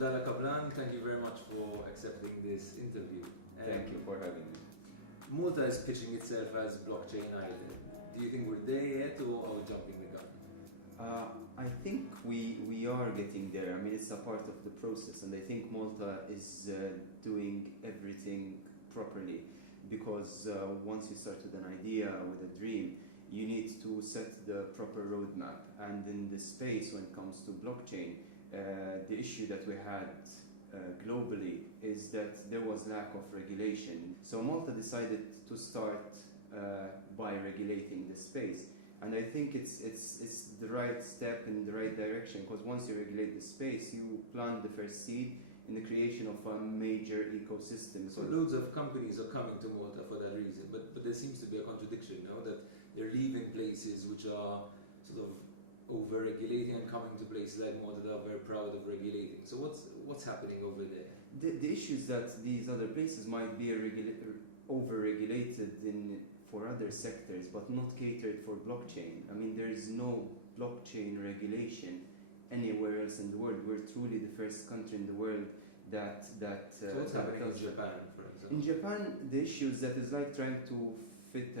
Abdalla Kablan, thank you very much for accepting this interview. Thank you for having me. Malta is pitching itself as blockchain island. Do you think we're there yet, or are we jumping the gun? I think we are getting there. I mean, it's a part of the process, and I think Malta is doing everything properly, because once you start with an idea, with a dream, you need to set the proper roadmap. And in this space, when it comes to blockchain, the issue that we had globally is that there was lack of regulation. So Malta decided to start by regulating this space. And I think it's the right step in the right direction, because once you regulate the space, you plant the first seed in the creation of a major ecosystem. So loads of companies are coming to Malta for that reason, but there seems to be a contradiction now, that they're leaving places which are sort of over-regulating and coming to places like Malta that are very proud of regulating. So what's happening over there? The issue is that these other places might be over-regulated for other sectors, but not catered for blockchain. I mean, there is no blockchain regulation anywhere else in the world. We're truly the first country in the world that so what's happening in Japan, for example? In Japan, the issue is that it's like trying to fit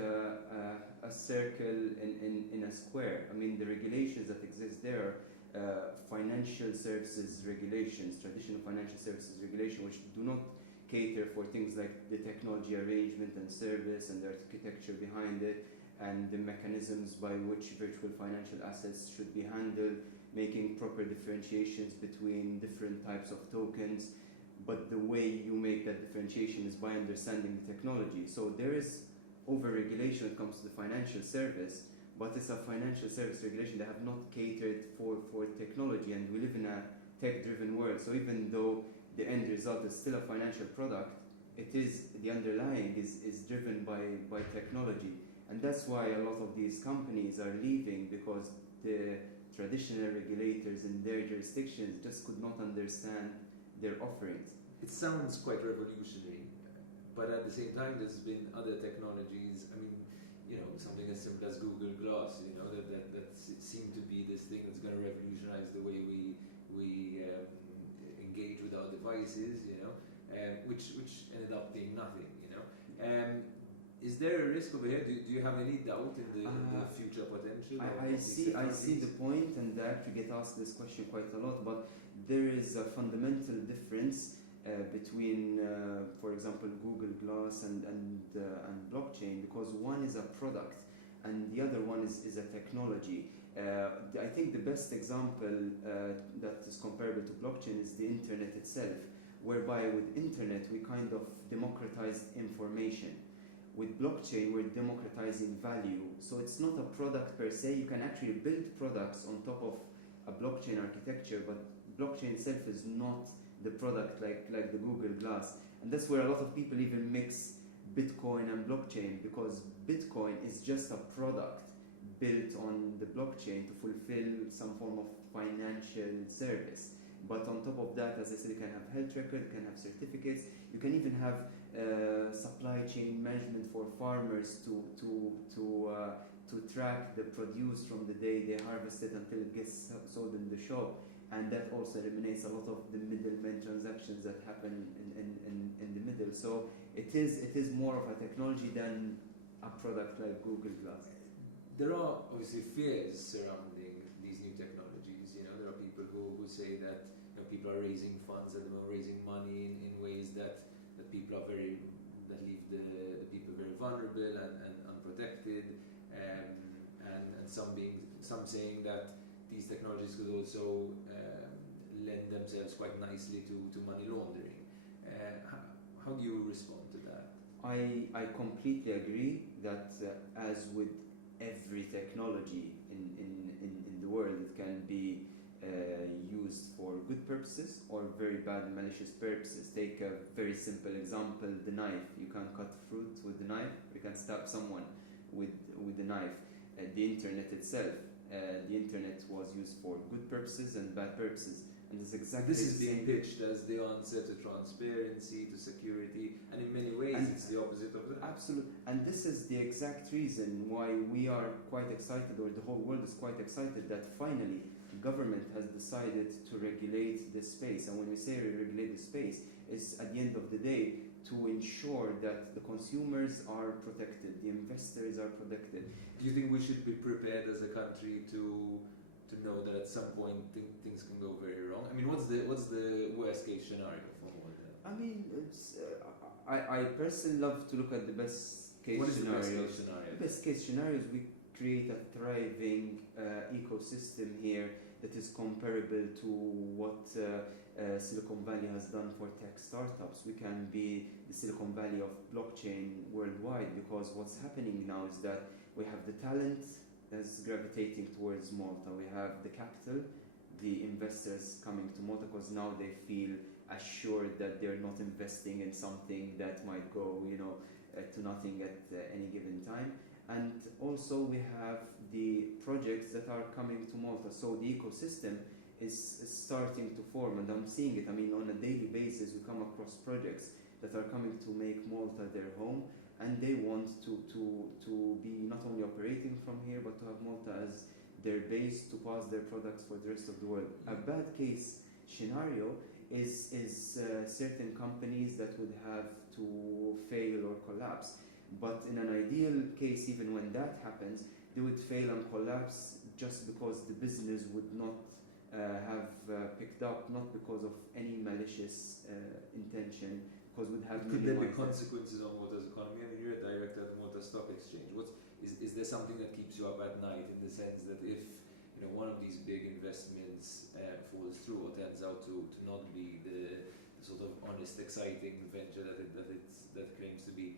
a circle in a square. I mean, the regulations that exist there are financial services regulations, traditional financial services regulation, which do not cater for things like the technology arrangement and service and the architecture behind it and the mechanisms by which virtual financial assets should be handled, making proper differentiations between different types of tokens. But the way you make that differentiation is by understanding the technology. So there is over-regulation when it comes to the financial service, but it's a financial service regulation that have not catered for technology, and we live in a tech-driven world. So even though the end result is still a financial product, the underlying is driven by technology. And that's why a lot of these companies are leaving, because the traditional regulators in their jurisdictions just could not understand their offerings. It sounds quite revolutionary, but at the same time there's been other technologies. I mean, something as simple as Google Glass, that seemed to be this thing that's going to revolutionize the way we engage with our devices, which ended up being nothing, Is there a risk over here? Do you have any doubt in the future potential? I see the point, and I actually get asked this question quite a lot, but there is a fundamental difference between, for example, Google Glass and blockchain, because one is a product and the other one is a technology. I think the best example that is comparable to blockchain is the internet itself, whereby with internet we kind of democratized information. With blockchain, we're democratizing value. So it's not a product per se. You can actually build products on top of a blockchain architecture, but blockchain itself is not the product like the Google Glass. And that's where a lot of people even mix Bitcoin and blockchain, because Bitcoin is just a product built on the blockchain to fulfill some form of financial service. But on top of that, as I said, you can have health record, you can have certificates, you can even have supply chain management for farmers to track the produce from the day they harvest it until it gets sold in the shop. And that also eliminates a lot of the middlemen transactions that happen in the middle. So it is more of a technology than a product like Google Glass. There are obviously fears surrounding these new technologies. There are people who say that people are raising funds and they're raising money in ways that people are that leave the people very vulnerable and unprotected, and some saying that these technologies could also lend themselves quite nicely to money laundering. How do you respond to that? I completely agree that as with every technology in the world, it can be used for good purposes or very bad and malicious purposes. Take a very simple example, the knife. You can cut fruit with the knife, you can stab someone with the knife. The internet itself, the internet was used for good purposes and bad purposes. And this is being pitched as the answer to transparency, to security, and in many ways it's the opposite of that. Absolutely. And this is the exact reason why we are quite excited, or the whole world is quite excited, that finally government has decided to regulate this space. And when we say regulate the space, it's at the end of the day to ensure that the consumers are protected, the investors are protected. Do you think we should be prepared as a country to know that at some point things can go very wrong? I mean, what's the worst case scenario for Malta? I mean, I personally love to look at the best case scenarios. What is the best case scenario? The best case scenario is we create a thriving ecosystem here that is comparable to what Silicon Valley has done for tech startups. We can be the Silicon Valley of blockchain worldwide, because what's happening now is that we have the talent that's gravitating towards Malta. We have the capital, the investors coming to Malta because now they feel assured that they're not investing in something that might go, to nothing at any given time. And also we have the projects that are coming to Malta. So the ecosystem is starting to form, and I'm seeing it. I mean, on a daily basis, we come across projects that are coming to make Malta their home, and they want to be not only operating from here, but to have Malta as their base to pass their products for the rest of the world. A bad case scenario is certain companies that would have to fail or collapse. But in an ideal case, even when that happens, they would fail and collapse just because the business would not have picked up, not because of any malicious intention, because we'd have. Could there be consequences on Malta's economy? I mean, you're a director at the Malta Stock Exchange. Is there something that keeps you up at night, in the sense that if one of these big investments falls through or turns out to not be the sort of honest, exciting venture that it claims to be,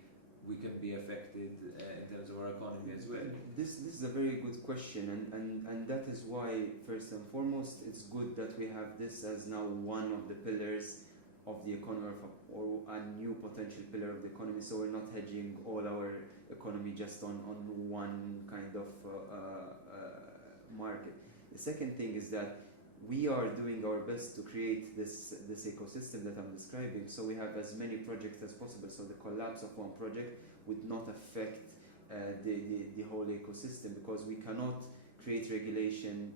we can be affected in terms of our economy as well? This is a very good question, and that is why, first and foremost, it's good that we have this as now one of the pillars of the economy, or a new potential pillar of the economy, so we're not hedging all our economy just on one kind of market. The second thing is that we are doing our best to create this ecosystem that I'm describing, so we have as many projects as possible, so the collapse of one project would not affect the whole ecosystem, because we cannot create regulation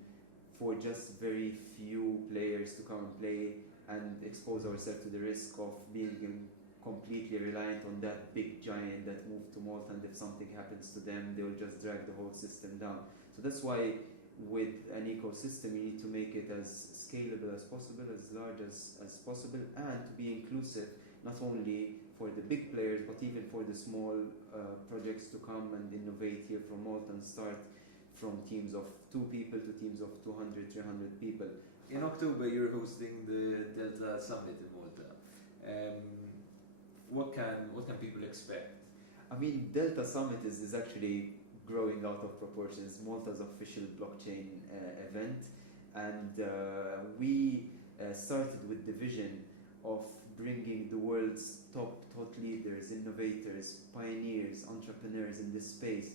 for just very few players to come and play and expose ourselves to the risk of being completely reliant on that big giant that moved to Malta, and if something happens to them, they will just drag the whole system down. So that's why with an ecosystem you need to make it as scalable as possible, as large as possible, and to be inclusive, not only for the big players but even for the small projects to come and innovate here from Malta and start from teams of 2 people to teams of 200, 300 people. In October you're hosting the Delta Summit in Malta. What can people expect? I mean, Delta Summit is actually growing out of proportions. Malta's official blockchain event, and we started with the vision of bringing the world's top thought leaders, innovators, pioneers, entrepreneurs in this space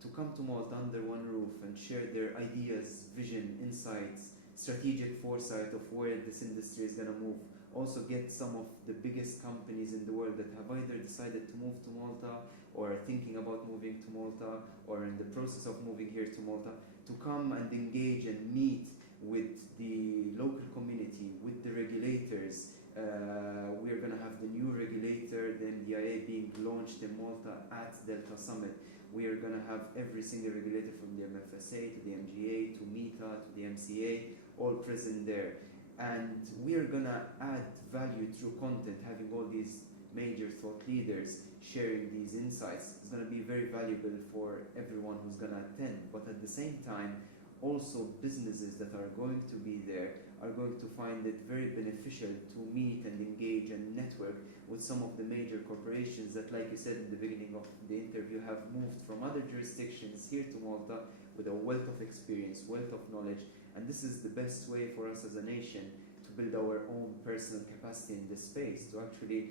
to come to Malta under one roof and share their ideas, vision, insights, strategic foresight of where this industry is going to move. Also get some of the biggest companies in the world that have either decided to move to Malta or are thinking about moving to Malta or in the process of moving here to Malta to come and engage and meet with the local community, with the regulators. We're going to have the new regulator, the MDIA, being launched in Malta at Delta Summit. We are going to have every single regulator from the MFSA to the MGA to MITA to the MCA all present there. And we are going to add value through content, having all these major thought leaders sharing these insights. It's going to be very valuable for everyone who's going to attend. But at the same time, also businesses that are going to be there are going to find it very beneficial to meet and engage and network with some of the major corporations that, like you said in the beginning of the interview, have moved from other jurisdictions here to Malta with a wealth of experience, wealth of knowledge. And this is the best way for us as a nation to build our own personal capacity in this space, to actually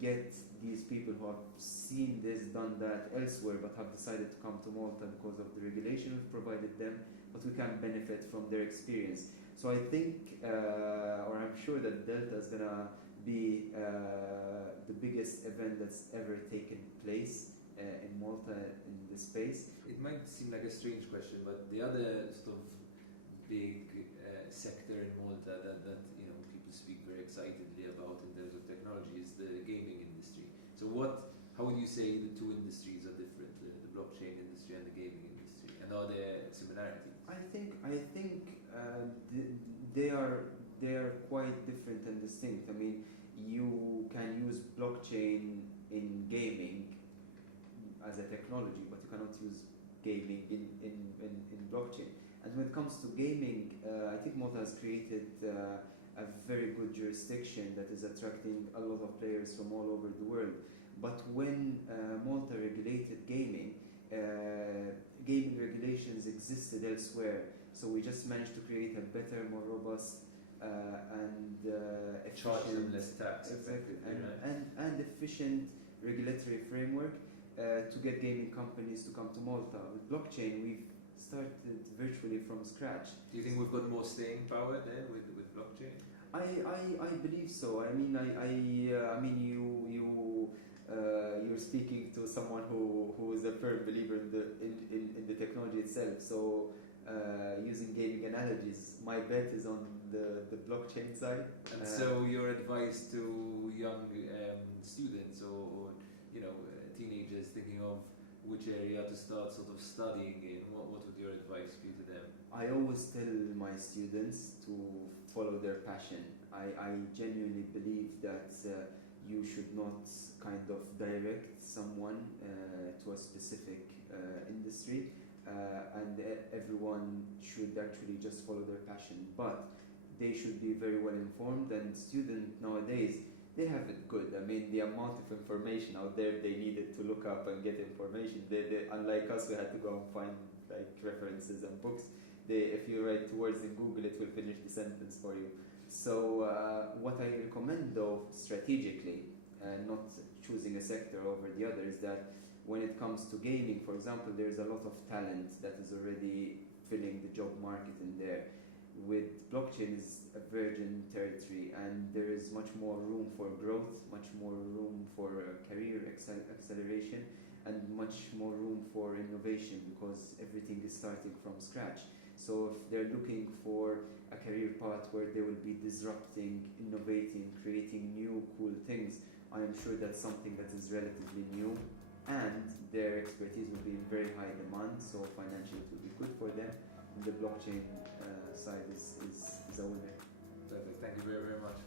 get these people who have seen this, done that elsewhere, but have decided to come to Malta because of the regulation we've provided them, but we can benefit from their experience. So I think, or I'm sure that Delta is going to be the biggest event that's ever taken place in Malta in this space. It might seem like a strange question, but the other sort of big sector in Malta that people speak very excitedly about in terms of technology is the gaming industry. So how would you say the two industries are different, the blockchain industry and the gaming industry, and are there similarities? I think they are quite different and distinct. I mean, you can use blockchain in gaming as a technology, but you cannot use gaming in blockchain. And when it comes to gaming, I think Malta has created a very good jurisdiction that is attracting a lot of players from all over the world. But when Malta regulated gaming, gaming regulations existed elsewhere. So we just managed to create a better, more robust and efficient, less tax, and efficient regulatory framework to get gaming companies to come to Malta. With blockchain, we've started virtually from scratch. Do you think we've got more staying power then with blockchain? I believe so. I mean, you're speaking to someone who is a firm believer in the technology itself. So using gaming analogies, my bet is on the blockchain side. And so your advice to young students or teenagers thinking of which area to start sort of studying in, what would your advice be to them? I always tell my students to follow their passion. I genuinely believe that you should not kind of direct someone to a specific industry, and everyone should actually just follow their passion. But they should be very well informed, and students nowadays, they have it good. I mean, the amount of information out there they needed to look up and get information. They unlike us, we had to go and find like references and books. If you write words in Google, it will finish the sentence for you. So what I recommend, though, strategically, not choosing a sector over the other, is that when it comes to gaming, for example, there's a lot of talent that is already filling the job market in there. With blockchain is a virgin territory, and there is much more room for growth, much more room for career acceleration, and much more room for innovation, because everything is starting from scratch. So if they're looking for a career path where they will be disrupting, innovating, creating new cool things, I am sure that's something that is relatively new, and their expertise will be in very high demand, so financially it will be good for them. And the blockchain side is a winner. Perfect. Thank you very, very much.